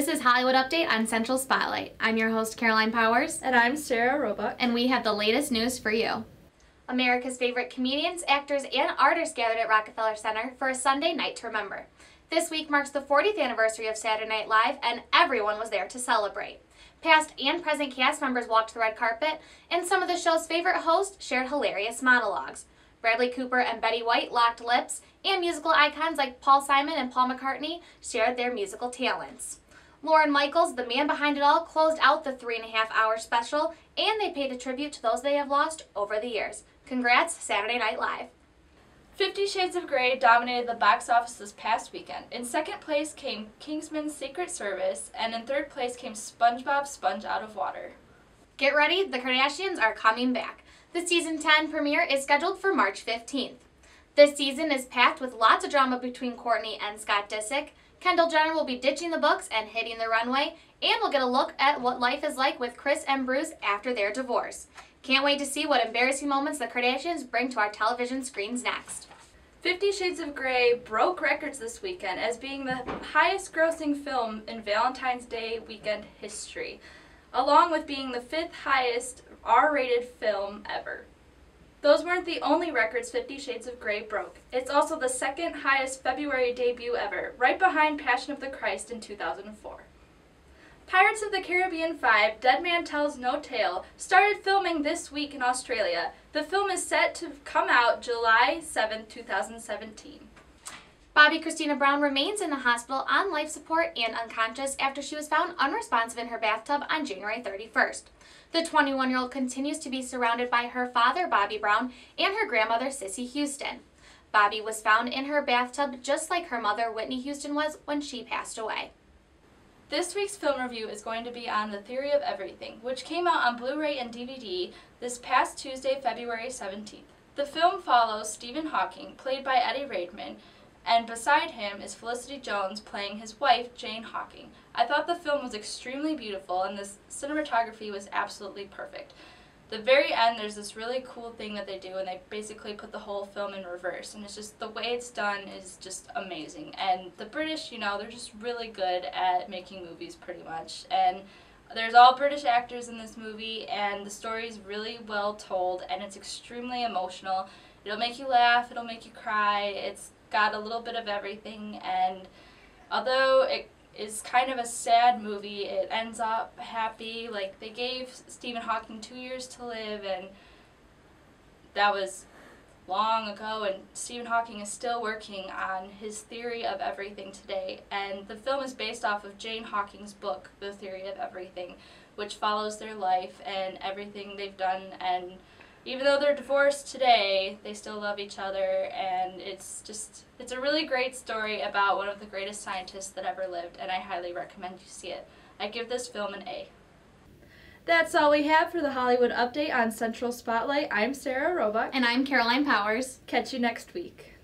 This is Hollywood Update on Central Spotlight. I'm your host, Caroline Powers. And I'm Sarah Roebuck. And we have the latest news for you. America's favorite comedians, actors, and artists gathered at Rockefeller Center for a Sunday night to remember. This week marks the 40th anniversary of Saturday Night Live, and everyone was there to celebrate. Past and present cast members walked the red carpet, and some of the show's favorite hosts shared hilarious monologues. Bradley Cooper and Betty White locked lips, and musical icons like Paul Simon and Paul McCartney shared their musical talents. Lorne Michaels, the man behind it all, closed out the 3.5-hour special, and they paid a tribute to those they have lost over the years. Congrats, Saturday Night Live. 50 Shades of Grey dominated the box office this past weekend. In second place came Kingsman's Secret Service, and in third place came SpongeBob Sponge Out of Water. Get ready, the Kardashians are coming back. The season 10 premiere is scheduled for March 15th. This season is packed with lots of drama between Kourtney and Scott Disick. Kendall Jenner will be ditching the books and hitting the runway, and we'll get a look at what life is like with Kris and Bruce after their divorce. Can't wait to see what embarrassing moments the Kardashians bring to our television screens next. 50 Shades of Grey broke records this weekend as being the highest grossing film in Valentine's Day weekend history, along with being the 5th highest R-rated film ever. Those weren't the only records 50 Shades of Grey broke. It's also the second highest February debut ever, right behind Passion of the Christ in 2004. Pirates of the Caribbean 5, Dead Man Tells No Tale, started filming this week in Australia. The film is set to come out July 7, 2017. Bobbi Kristina Brown remains in the hospital on life support and unconscious after she was found unresponsive in her bathtub on January 31st. The 21-year-old continues to be surrounded by her father, Bobby Brown, and her grandmother, Cissy Houston. Bobbi was found in her bathtub just like her mother, Whitney Houston, was when she passed away. This week's film review is going to be on The Theory of Everything, which came out on Blu-ray and DVD this past Tuesday, February 17th. The film follows Stephen Hawking, played by Eddie Redmayne, and beside him is Felicity Jones playing his wife, Jane Hawking. I thought the film was extremely beautiful, and the cinematography was absolutely perfect. The very end, there's this really cool thing that they do, and they basically put the whole film in reverse, and it's just, the way it's done is just amazing. And the British, they're just really good at making movies pretty much, and there's all British actors in this movie, and the story is really well told, and it's extremely emotional. It'll make you laugh, it'll make you cry, it's got a little bit of everything, and although it is kind of a sad movie, it ends up happy. Like, they gave Stephen Hawking 2 years to live, and that was long ago, and Stephen Hawking is still working on his theory of everything today, and the film is based off of Jane Hawking's book, The Theory of Everything, which follows their life and everything they've done, and even though they're divorced today, they still love each other, and it's a really great story about one of the greatest scientists that ever lived, and I highly recommend you see it. I give this film an A. That's all we have for the Hollywood Update on Central Spotlight. I'm Sarah Roebuck. And I'm Caroline Powers. Catch you next week.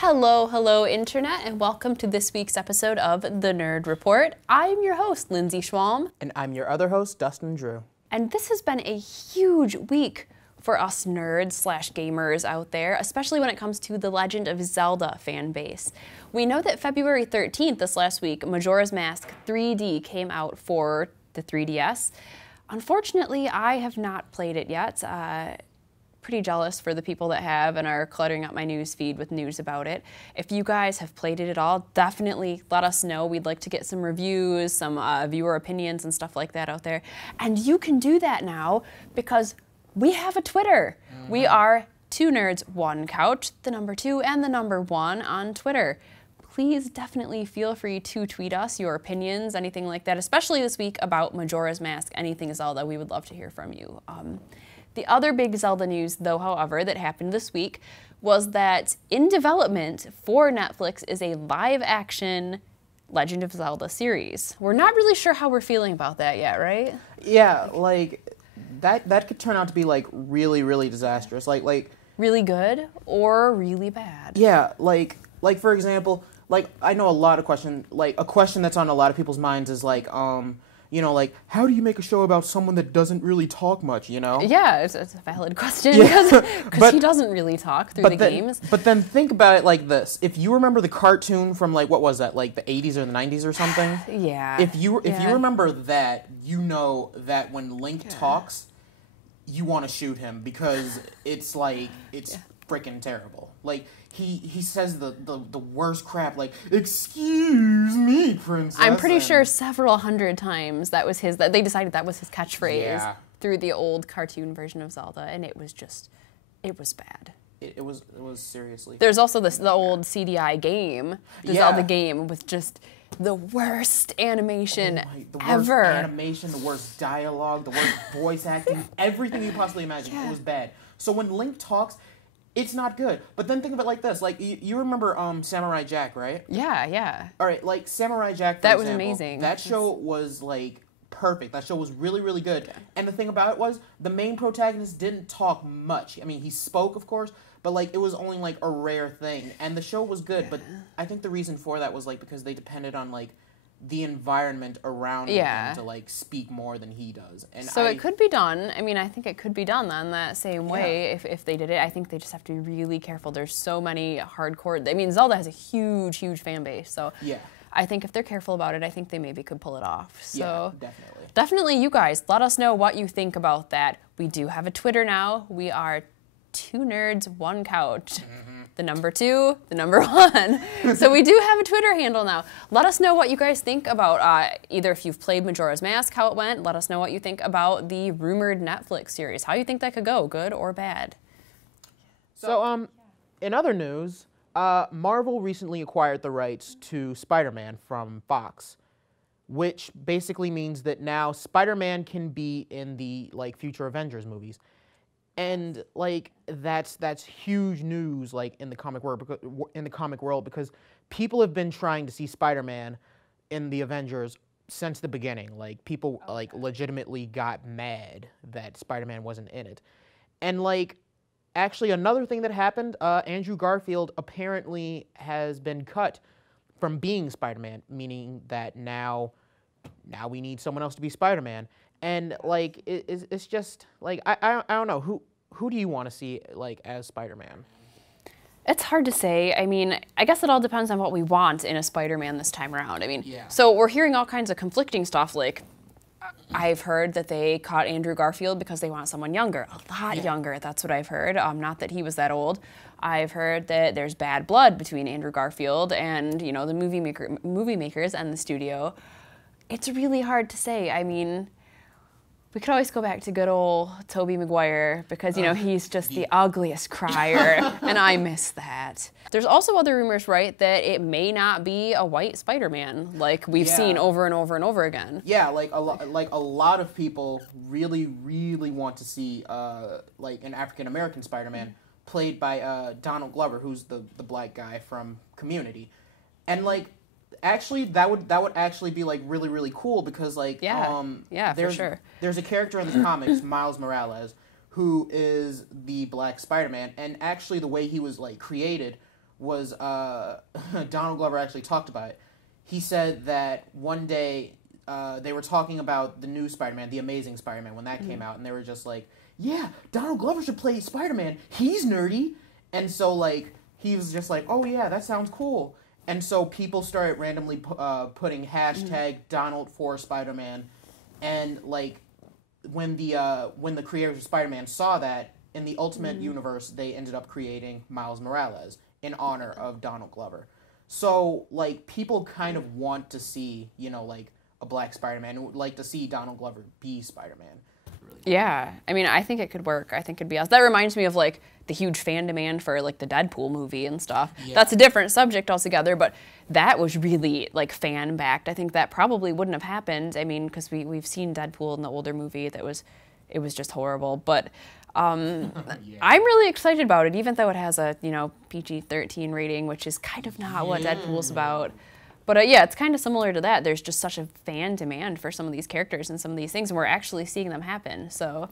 Hello, Internet, and welcome to this week's episode of The Nerd Report. I'm your host, Lindsay Schwalm. And I'm your other host, Dustin Drew. And this has been a huge week for us nerds/gamers out there, especially when it comes to the Legend of Zelda fan base. We know that February 13th, this last week, Majora's Mask 3D came out for the 3DS. Unfortunately, I have not played it yet. Pretty jealous for the people that have and are cluttering up my news feed with news about it. If you guys have played it at all, definitely let us know. We'd like to get some reviews, some viewer opinions and stuff like that out there. And you can do that now because we have a Twitter. We are 2nerds1couch, the number 2 and the number 1 on Twitter. Please definitely feel free to tweet us your opinions, anything like that, especially this week about Majora's Mask, anything Zelda. We would love to hear from you. The other big Zelda news, though, however, that happened this week was that in development for Netflix is a live-action Legend of Zelda series. We're not really sure how we're feeling about that yet, right? Yeah, like, that could turn out to be, like, really, really disastrous. Like really good or really bad. Yeah, like for example, like, I know a lot of questions, like, a question that's on a lot of people's minds is, like, you know, like, how do you make a show about someone that doesn't really talk much, you know? Yeah, it's a valid question, Yeah. because he doesn't really talk through the games. But then think about it like this. If you remember the cartoon from, like, what was that, like the 80s or the 90s or something? Yeah. If you remember that, you know that when Link talks, you want to shoot him because it's like, it's freaking terrible. Like, he says the worst crap, like, excuse me, princess. I'm pretty sure several hundred times that they decided that was his catchphrase through the old cartoon version of Zelda, and it was bad. It was seriously. There's also the old CDI game, the Zelda game, with just the worst animation ever. Worst animation, the worst dialogue, the worst voice acting, everything you possibly imagine. It was bad. So when Link talks, it's not good. But then think of it like this. Like, you remember Samurai Jack, right? Yeah. All right, like, Samurai Jack, that was amazing. That show was, like, perfect. That show was really, really good. Yeah. And the thing about it was, the main protagonist didn't talk much. I mean, he spoke, of course, but, like, it was only, like, a rare thing. And the show was good, but I think the reason for that was, like, because they depended on, like, the environment around him to, like, speak more than he does. And so it could be done. I mean, I think it could be done in that same way if they did it. I think they just have to be really careful. There's so many hardcore... I mean, Zelda has a huge, huge fan base, so I think if they're careful about it, I think they maybe could pull it off. So definitely you guys, let us know what you think about that. We do have a Twitter now. We are 2 nerds, 1 couch. The number 2, the number 1. So we do have a Twitter handle now. Let us know what you guys think about either if you've played Majora's Mask, how it went. Let us know what you think about the rumored Netflix series. How you think that could go, good or bad. So, in other news, Marvel recently acquired the rights to Spider-Man from Fox, which basically means that now Spider-Man can be in the, like, future Avengers movies. And, like, that's huge news, like, in the comic world, because people have been trying to see Spider-Man in the Avengers since the beginning. Like, people like legitimately got mad that Spider-Man wasn't in it. And, like, actually another thing that happened, Andrew Garfield apparently has been cut from being Spider-Man, meaning that now we need someone else to be Spider-Man. And, like, it's just, like, I don't know, who do you want to see, like, as Spider-Man? It's hard to say. I mean, I guess it all depends on what we want in a Spider-Man this time around. I mean, so we're hearing all kinds of conflicting stuff, like, I've heard that they caught Andrew Garfield because they want someone younger, a lot younger, that's what I've heard, not that he was that old. I've heard that there's bad blood between Andrew Garfield and, you know, the movie makers and the studio. It's really hard to say. I mean, we could always go back to good old Tobey Maguire because, you know, he's just the ugliest crier, and I miss that. There's also other rumors, right, that it may not be a white Spider-Man, like we've seen over and over and over again. Yeah, like a lot of people really, really want to see like an African-American Spider-Man played by Donald Glover, who's the black guy from Community, and like. Actually, that would actually be like really, really cool because like for sure. There's a character in the comics, Miles Morales, who is the Black Spider-Man, and actually the way he was like created was Donald Glover actually talked about it. He said that one day they were talking about the new Spider-Man, the Amazing Spider-Man, when that came out, and they were just like, yeah, Donald Glover should play Spider-Man. He's nerdy, and so like he was just like, oh yeah, that sounds cool. And so people started randomly putting hashtag Donald for Spider-Man, and like when the creators of Spider-Man saw that in the Ultimate Universe, they ended up creating Miles Morales in honor of Donald Glover. So like people kind of want to see, you know, like a black Spider-Man and would like to see Donald Glover be Spider-Man. Yeah, I mean, I think it could work. I think it'd be awesome. That reminds me of like the huge fan demand for like the Deadpool movie and stuff. Yeah. That's a different subject altogether, but that was really like fan backed. I think that probably wouldn't have happened. I mean, because we've seen Deadpool in the older movie. It was just horrible. But I'm really excited about it, even though it has a PG-13 rating, which is kind of not what Deadpool's about. But yeah, it's kind of similar to that. There's just such a fan demand for some of these characters and some of these things, and we're actually seeing them happen. So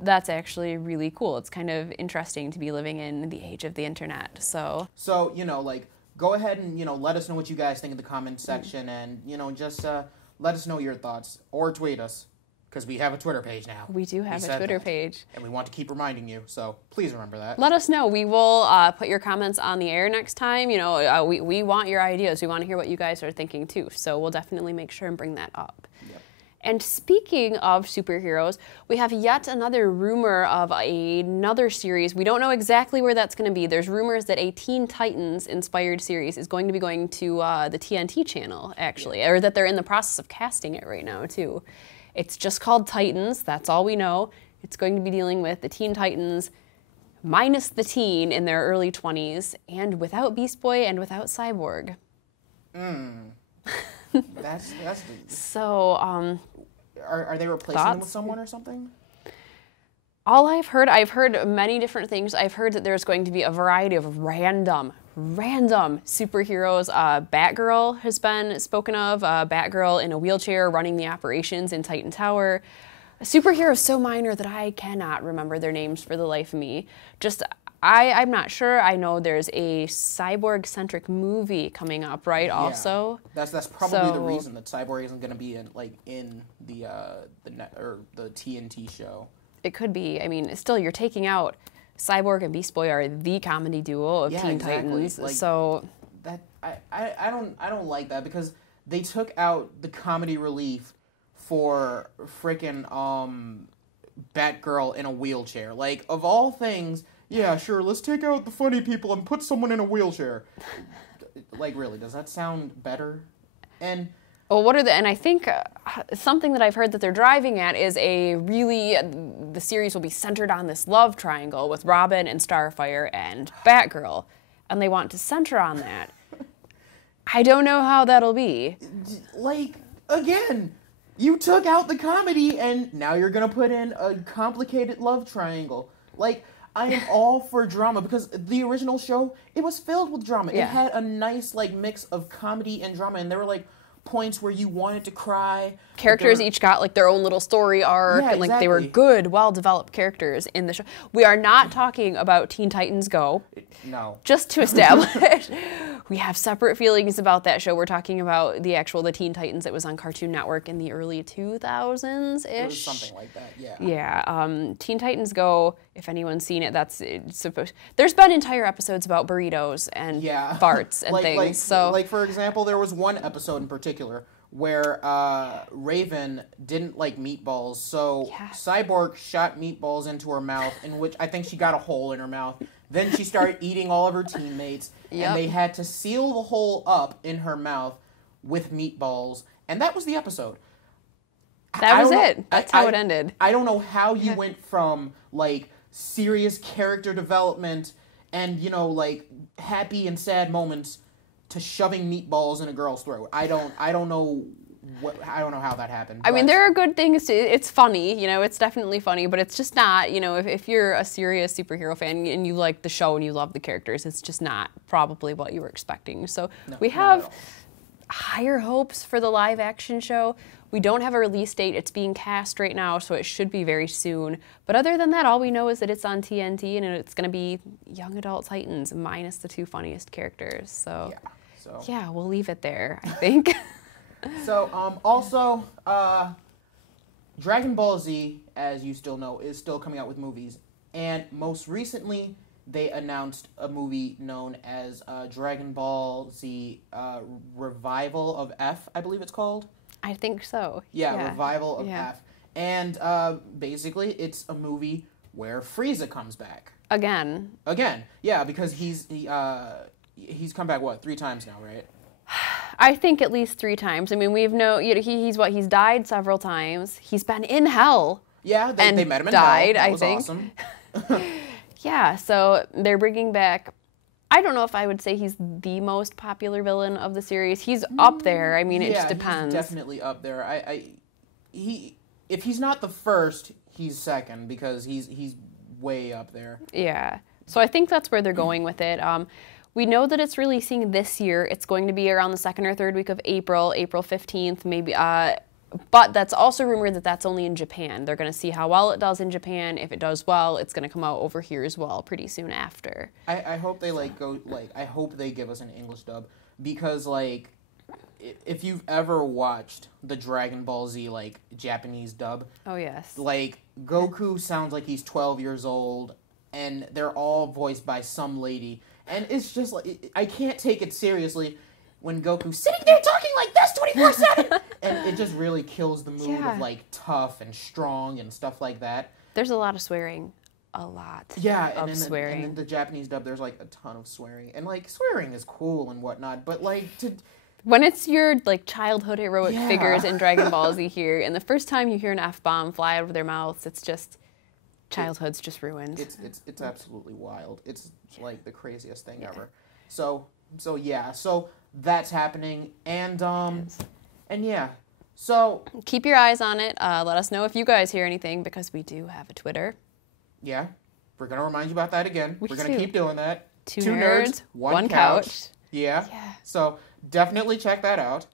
that's actually really cool. It's kind of interesting to be living in the age of the internet. So like, go ahead and, let us know what you guys think in the comment section, and, just let us know your thoughts or tweet us, because we have a Twitter page now. We do have a Twitter page. And we want to keep reminding you, so please remember that. Let us know. We will put your comments on the air next time. You know, we want your ideas. We want to hear what you guys are thinking too. So we'll definitely make sure and bring that up. Yep. And speaking of superheroes, we have yet another rumor of another series. We don't know exactly where that's going to be. There's rumors that a Teen Titans inspired series is going to be going to the TNT channel, actually, or that they're in the process of casting it right now too. It's just called Titans. That's all we know. It's going to be dealing with the Teen Titans minus the teen in their early 20s and without Beast Boy and without Cyborg. That's So, are they replacing them with someone or something? All I've heard many different things. I've heard that there's going to be a variety of random superheroes. Batgirl has been spoken of. Batgirl in a wheelchair running the operations in Titan Tower. A superhero so minor that I cannot remember their names for the life of me. I'm not sure. I know there's a cyborg-centric movie coming up, right? Yeah. Also, that's probably the reason that Cyborg isn't going to be in the TNT show. It could be. I mean, still, you're taking out Cyborg and Beast Boy are the comedy duo of Teen Titans. Like, so that I don't like that, because they took out the comedy relief for frickin' Batgirl in a wheelchair. Like, of all things, yeah, sure, let's take out the funny people and put someone in a wheelchair. Like, really, does that sound better? And well, and I think something that I've heard that they're driving at is the series will be centered on this love triangle with Robin and Starfire and Batgirl, and they want to center on that. I don't know how that'll be. Like, again, you took out the comedy and now you're gonna put in a complicated love triangle. Like, I am all for drama, because the original show, it was filled with drama. Yeah. It had a nice, like, mix of comedy and drama, and there were, like, points where you wanted to cry. Characters each got like their own little story arc, and like they were good, well-developed characters in the show. We are not talking about Teen Titans Go. No. Just to establish, we have separate feelings about that show. We're talking about the Teen Titans that was on Cartoon Network in the early 2000s-ish. It was something like that, yeah. Yeah, Teen Titans Go, if anyone's seen it, there's been entire episodes about burritos and farts and things. Like, for example, there was one episode in particular where Raven didn't like meatballs, so Cyborg shot meatballs into her mouth, in which I think she got a hole in her mouth. Then she started eating all of her teammates, and they had to seal the hole up in her mouth with meatballs, and that was the episode. That was it. That's how it ended. I don't know how you went from, like, serious character development and, you know, like, happy and sad moments to shoving meatballs in a girl's throat. I don't know how that happened. I mean, there are good things. It's funny, you know, it's definitely funny, but it's just not, you know, if you're a serious superhero fan and you like the show and you love the characters, it's just not probably what you were expecting. So we have higher hopes for the live action show. We don't have a release date. It's being cast right now, so it should be very soon. But other than that, all we know is that it's on TNT and it's going to be young adult Titans minus the two funniest characters. So yeah, we'll leave it there, I think. So, also, Dragon Ball Z, as you still know, is still coming out with movies. And most recently, they announced a movie known as Dragon Ball Z Revival of F, I believe it's called. I think so. Yeah. Revival of F. And basically, it's a movie where Frieza comes back. Again, yeah, because he's come back, 3 times now, right? I think at least 3 times. I mean, he's died several times. He's been in hell. Yeah, they met him in died, hell. That was awesome. Awesome. Yeah, so they're bringing back, I don't know if I would say he's the most popular villain of the series. He's up there. I mean, it just depends. He's definitely up there. If he's not the first, he's second, because he's way up there. Yeah. So I think that's where they're going with it. We know that it's releasing this year. It's going to be around the 2nd or 3rd week of April 15th, maybe. But that's also rumored that that's only in Japan. They're going to see how well it does in Japan. If it does well, it's going to come out over here as well pretty soon after. I hope they I hope they give us an English dub, because, like, if you've ever watched the Dragon Ball Z, like, Japanese dub, Oh, yes. like, Goku sounds like he's 12 years old, and they're all voiced by some lady. And it's just like, I can't take it seriously when Goku's sitting there talking like this 24/7! And it just really kills the mood of, like, tough and strong and stuff like that. There's a lot of swearing. A lot of swearing. And in the Japanese dub, there's, like, a ton of swearing. And, like, swearing is cool and whatnot, but, like, when it's your, like, childhood heroic figures in Dragon Ball Z here, and the first time you hear an F-bomb fly out of their mouths, it's just, childhood's just ruined. It's absolutely wild. It's, like, the craziest thing ever. So that's happening, and yeah. So keep your eyes on it. Let us know if you guys hear anything, because we do have a Twitter. Yeah, we're going to remind you about that again. We're going to keep doing that. Two nerds, one couch. Yeah. So definitely check that out.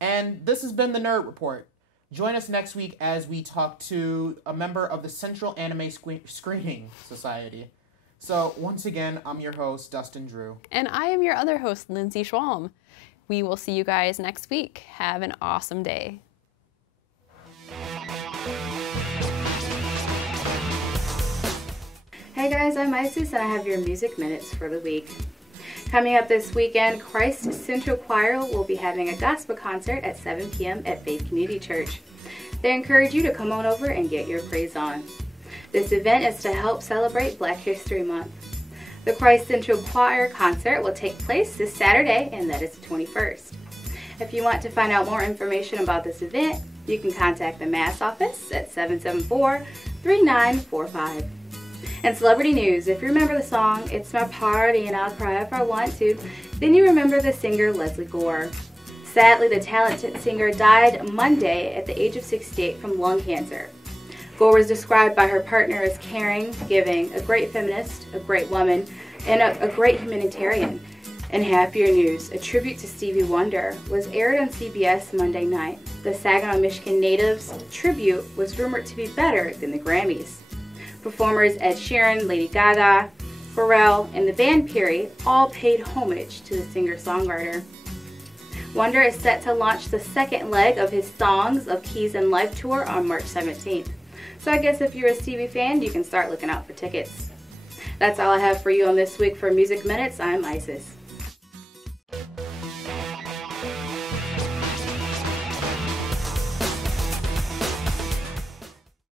And this has been the Nerd Report. Join us next week as we talk to a member of the Central Anime Screening Society. So once again, I'm your host, Dustin Drew. And I am your other host, Lindsay Schwalm. We will see you guys next week. Have an awesome day. Hey guys, I'm Isis and I have your music minutes for the week. Coming up this weekend, Christ Central Choir will be having a gospel concert at 7 p.m. at Faith Community Church. They encourage you to come on over and get your praise on. This event is to help celebrate Black History Month. The Christ Central Choir concert will take place this Saturday, and that is the 21st. If you want to find out more information about this event, you can contact the Mass Office at 774-3945. And celebrity news, if you remember the song, It's My Party and I'll Cry If I Want To, then you remember the singer Leslie Gore. Sadly, the talented singer died Monday at the age of 68 from lung cancer. Gore was described by her partner as caring, giving, a great feminist, a great woman, and a great humanitarian. In happier news, a tribute to Stevie Wonder was aired on CBS Monday night. The Saginaw, Michigan native's tribute was rumored to be better than the Grammys. Performers Ed Sheeran, Lady Gaga, Pharrell, and the band Perry all paid homage to the singer-songwriter. Wonder is set to launch the second leg of his Songs of Keys and Life tour on March 17th. So I guess if you're a Stevie fan, you can start looking out for tickets. That's all I have for you on this week for Music Minutes. I'm Isis.